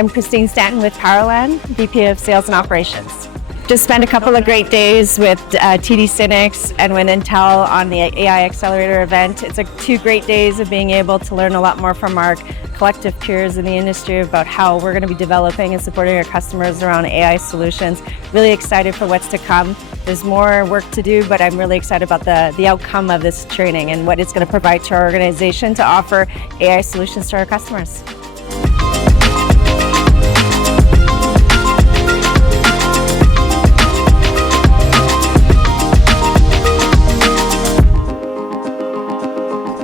I'm Christine Stanton with Powerland, VP of Sales and Operations. Just spent a couple of great days with TD SYNNEX and with Intel on the AI Accelerator event. It's two great days of being able to learn a lot more from our collective peers in the industry about how we're going to be developing and supporting our customers around AI solutions. Really excited for what's to come. There's more work to do, but I'm really excited about the outcome of this training and what it's going to provide to our organization to offer AI solutions to our customers.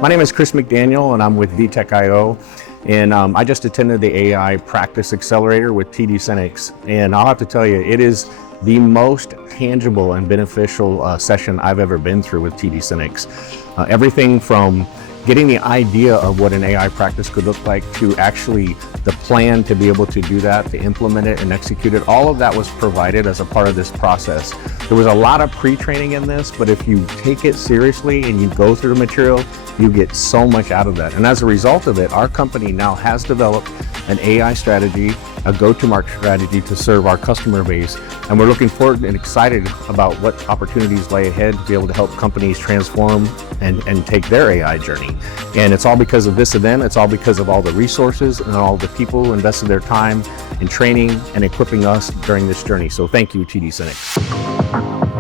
My name is Chris McDaniel and I'm with VTech.io, and I just attended the AI Practice Accelerator with TD SYNNEX, and I'll have to tell you, it is the most tangible and beneficial session I've ever been through with TD SYNNEX. Everything from getting the idea of what an AI practice could look like to actually the plan to be able to do that, to implement it and execute it, all of that was provided as a part of this process. There was a lot of pre-training in this, but if you take it seriously and you go through the material, you get so much out of that. And as a result of it, our company now has developed an AI strategy, a go-to-market strategy to serve our customer base. And we're looking forward and excited about what opportunities lay ahead to be able to help companies transform and take their AI journey. And it's all because of this event. It's all because of all the resources and all the people who invested their time in training and equipping us during this journey. So thank you, TD SYNNEX.